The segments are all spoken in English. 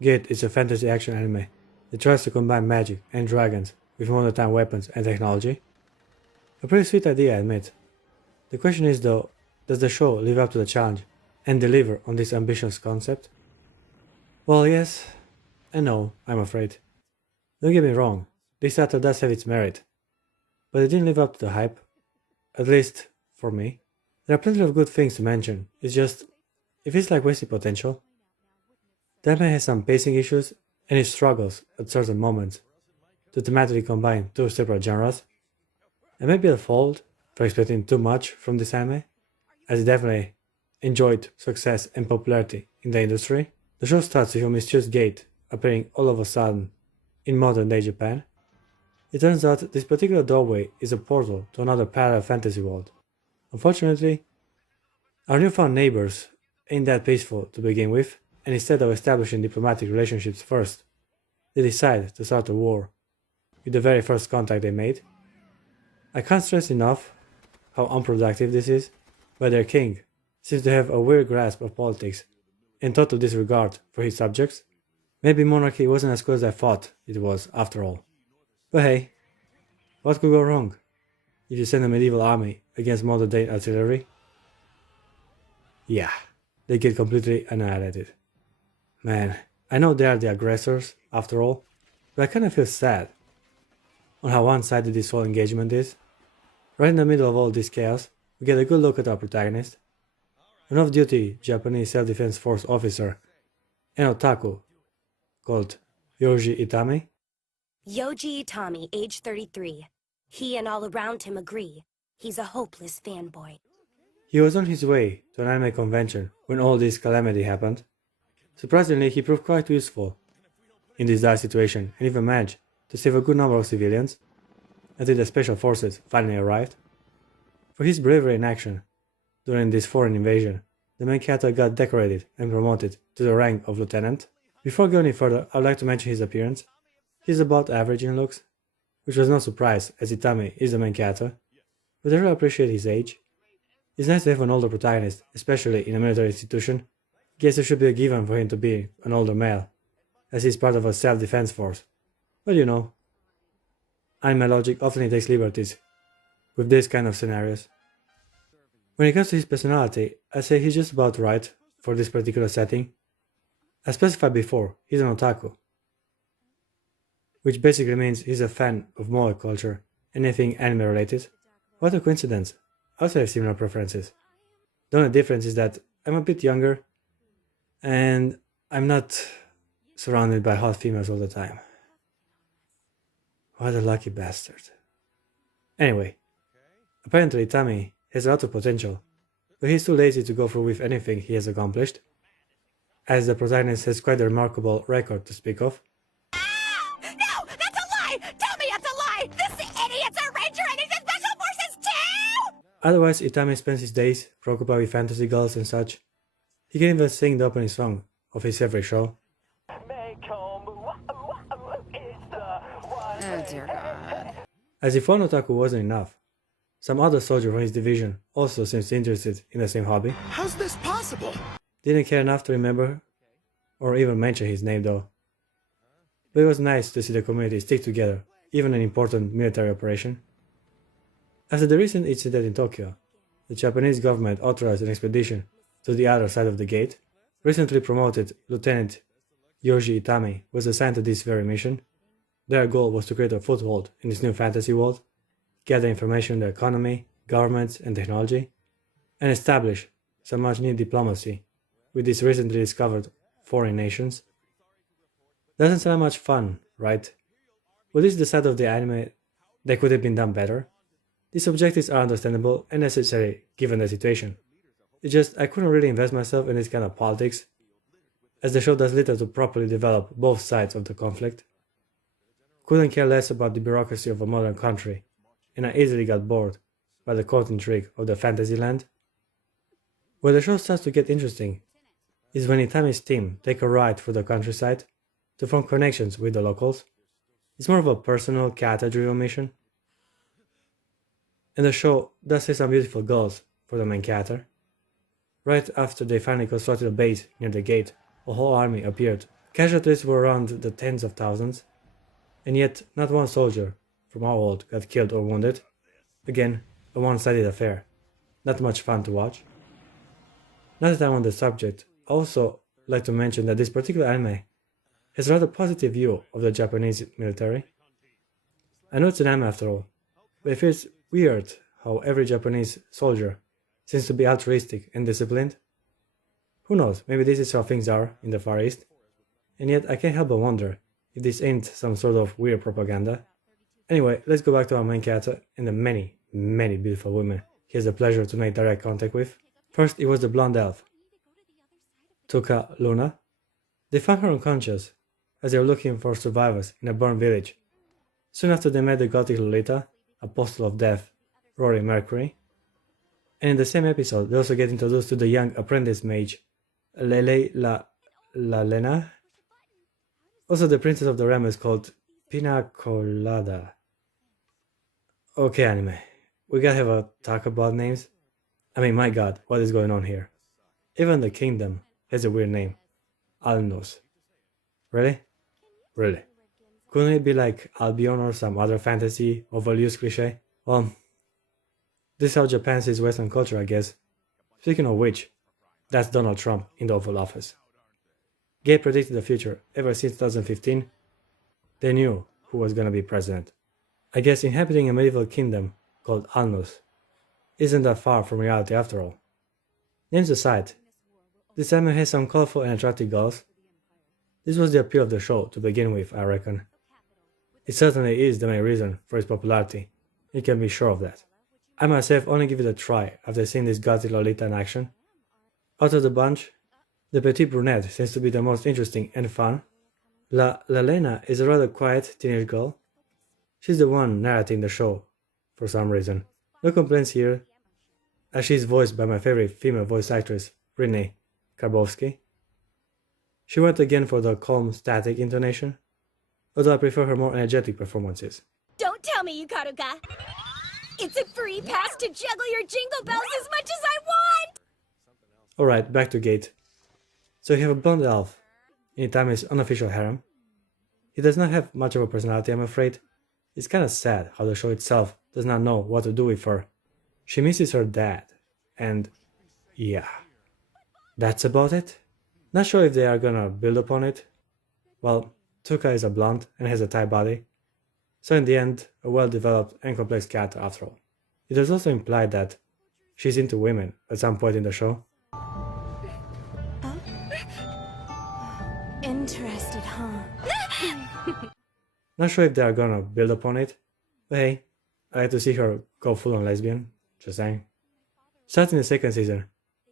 Gate is a fantasy action anime that tries to combine magic and dragons with modern time weapons and technology. A pretty sweet idea, I admit. The question is though, does the show live up to the challenge and deliver on this ambitious concept? Well, yes and no, I'm afraid. Don't get me wrong, this title does have its merit, but it didn't live up to the hype, at least for me. There are plenty of good things to mention, it's just, it feels like wasted potential. The anime has some pacing issues and it struggles at certain moments to thematically combine two separate genres. I may be at fault for expecting too much from this anime, as it definitely enjoyed success and popularity in the industry. The show starts with a mysterious gate appearing all of a sudden in modern day Japan. It turns out this particular doorway is a portal to another parallel fantasy world. Unfortunately, our newfound neighbors ain't that peaceful to begin with, and instead of establishing diplomatic relationships first, they decide to start a war with the very first contact they made. I can't stress enough how unproductive this is, but their king seems to have a weird grasp of politics and total disregard for his subjects. Maybe monarchy wasn't as good as I thought it was after all. But hey, what could go wrong if you send a medieval army against modern day artillery? Yeah, they get completely annihilated. Man, I know they are the aggressors after all, but I kinda feel sad on how one-sided this whole engagement is. Right in the middle of all this chaos, we get a good look at our protagonist, an off-duty Japanese self-defense force officer, an otaku called Yoji Itami. Yoji Itami, age 33. He and all around him agree. He's a hopeless fanboy. He was on his way to an anime convention when all this calamity happened. Surprisingly, he proved quite useful in this dire situation and even managed to save a good number of civilians until the special forces finally arrived. For his bravery in action during this foreign invasion, the main character got decorated and promoted to the rank of lieutenant. Before going any further, I would like to mention his appearance. He's about average in looks, which was no surprise as Itami is the main character, but I really appreciate his age. It's nice to have an older protagonist, especially in a military institution. Guess it should be a given for him to be an older male, as he's part of a self-defense force. But you know, anime logic often takes liberties with this kind of scenarios. When it comes to his personality, I say he's just about right for this particular setting. As specified before, he's an otaku, which basically means he's a fan of moe culture, anything anime related. What a coincidence, I also have similar preferences. The only difference is that I'm a bit younger, and I'm not surrounded by hot females all the time. What a lucky bastard. Anyway, apparently Itami has a lot of potential, but he's too lazy to go through with anything he has accomplished, as the protagonist has quite a remarkable record to speak of. No! That's a lie! Tell me it's a lie! This idiot's a ranger and he's in special forces too! Otherwise, Itami spends his days preoccupied with fantasy girls and such. He can even sing the opening song of his favorite show. Oh dear God. As if one otaku wasn't enough, some other soldier from his division also seems interested in the same hobby. How's this possible? Didn't care enough to remember or even mention his name though. But it was nice to see the community stick together, even in an important military operation. After the recent incident in Tokyo, the Japanese government authorized an expedition to the other side of the gate. Recently promoted Lieutenant Yoji Itami was assigned to this very mission. Their goal was to create a foothold in this new fantasy world, gather information on the economy, governments, and technology, and establish some much needed diplomacy with these recently discovered foreign nations. Doesn't sound much fun, right? But this is the side of the anime that could have been done better. These objectives are understandable and necessary given the situation. It's just I couldn't really invest myself in this kind of politics, as the show does little to properly develop both sides of the conflict. Couldn't care less about the bureaucracy of a modern country, and I easily got bored by the court intrigue of the fantasy land. Where the show starts to get interesting is when Itami's team take a ride through the countryside to form connections with the locals. It's more of a personal, character-driven mission. And the show does say some beautiful goals for the main character. Right after they finally constructed a base near the gate, a whole army appeared Casualties were around the tens of thousands, and yet not one soldier from our world got killed or wounded. Again, a one-sided affair. Not much fun to watch. Now that I'm on the subject, I also like to mention that this particular anime has a rather positive view of the Japanese military. I know it's an anime after all, but it feels weird how every Japanese soldier seems to be altruistic and disciplined. Who knows, maybe this is how things are in the Far East, and yet I can't help but wonder if this ain't some sort of weird propaganda. Anyway, let's go back to our main character and the many, many beautiful women he has the pleasure to make direct contact with. First, it was the blonde elf, Tuka Luna. They found her unconscious as they were looking for survivors in a burned village. Soon after, they met the gothic Lolita, Apostle of Death, Rory Mercury. And in the same episode, they also get introduced to the young apprentice mage, Lele La Lena. Also, the princess of the realm is called Pina Colada. Okay, anime, we gotta have a talk about names. I mean, my god, what is going on here? Even the kingdom has a weird name. Alnos. Really? Really? Couldn't it be like Albion or some other fantasy overused cliche? Well, this is how Japan sees Western culture, I guess. Speaking of which, that's Donald Trump in the Oval Office. Gabe predicted the future ever since 2015. They knew who was gonna be president. I guess inhabiting a medieval kingdom called Alnos isn't that far from reality after all. Names aside, this anime has some colorful and attractive girls. This was the appeal of the show to begin with, I reckon. It certainly is the main reason for its popularity, you can be sure of that. I myself only give it a try after seeing this gothic Lolita in action. Out of the bunch, the petite brunette seems to be the most interesting and fun. La Lena is a rather quiet teenage girl. She's the one narrating the show, for some reason. No complaints here, as she's voiced by my favorite female voice actress, Renee Karbowski. She went again for the calm, static intonation, although I prefer her more energetic performances. Don't tell me, Yukaruka. It's a free pass to juggle your jingle bells as much as I want! Alright, back to Gate. So you have a blonde elf in Itami's unofficial harem. He does not have much of a personality, I'm afraid. It's kinda sad how the show itself does not know what to do with her. She misses her dad, and yeah, that's about it. Not sure if they are gonna build upon it. Well, Tuka is a blonde and has a Thai body, so in the end, a well-developed and complex character after all. It is also implied that she's into women at some point in the show. Interested, huh? Not sure if they are gonna build upon it, but hey, I like to see her go full-on lesbian, just saying. Starting the second season,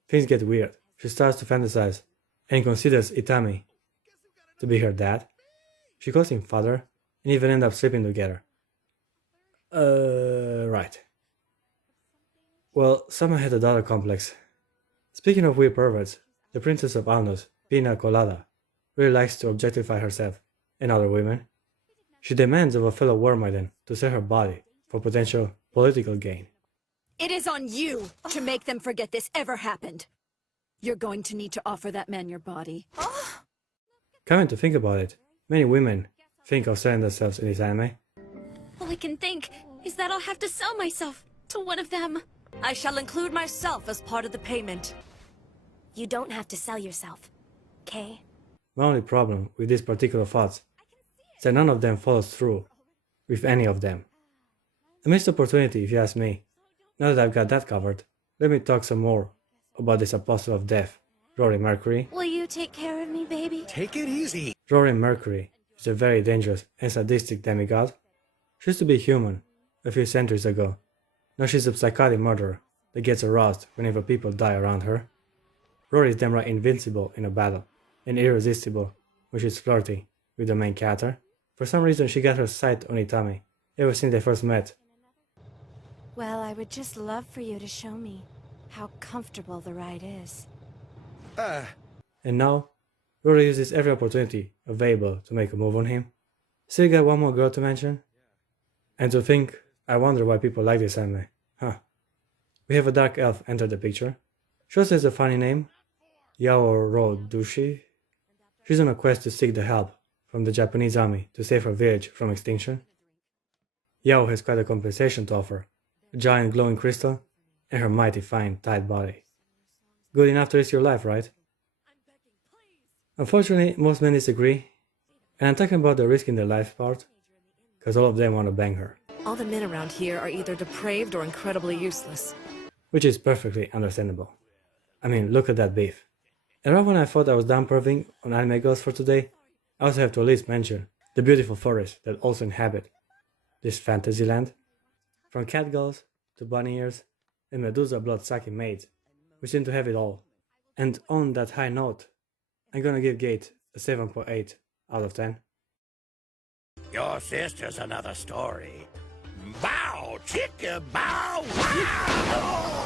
things get weird. She starts to fantasize and considers Itami to be her dad. She calls him father, and even end up sleeping together. Right. Well, someone had a daughter complex. Speaking of weird perverts, the princess of Alnos, Pina Colada, really likes to objectify herself and other women. She demands of a fellow war maiden to sell her body for potential political gain. It is on you to make them forget this ever happened. You're going to need to offer that man your body. Coming to think about it, many women think of selling themselves in this anime. All I can think is that I'll have to sell myself to one of them. I shall include myself as part of the payment. You don't have to sell yourself, okay? My only problem with these particular thoughts is that none of them follows through with any of them. A missed opportunity, if you ask me. Now that I've got that covered, let me talk some more about this Apostle of Death, Rory Mercury. Will you take care of me, baby? Take it easy. Rory Mercury is a very dangerous and sadistic demigod. She used to be human a few centuries ago. Now she's a psychotic murderer that gets aroused whenever people die around her. Rory is downright invincible in a battle and irresistible when she's flirting with the main character. For some reason she got her sight on Itami ever since they first met. Well, I would just love for you to show me how comfortable the ride is. And now, Rory uses every opportunity available to make a move on him. Still got one more girl to mention. And to think, I wonder why people like this anime. Huh. We have a dark elf enter the picture. She also has a funny name, Yaoro Dushi. She's on a quest to seek the help from the Japanese army to save her village from extinction. Yao has quite a compensation to offer, a giant glowing crystal and her mighty fine tight body. Good enough to risk your life, right? Unfortunately, most men disagree, and I'm talking about the risking their life part, because all of them want to bang her. All the men around here are either depraved or incredibly useless. Which is perfectly understandable. I mean, look at that beef. And right when I thought I was done perving on anime girls for today, I also have to at least mention the beautiful forests that also inhabit this fantasy land. From cat girls to bunny ears and Medusa blood-sucking maids, we seem to have it all. And on that high note, I'm gonna give Gate a 7.8 out of 10. Your sister's another story. Bow, chicka, bow, wow!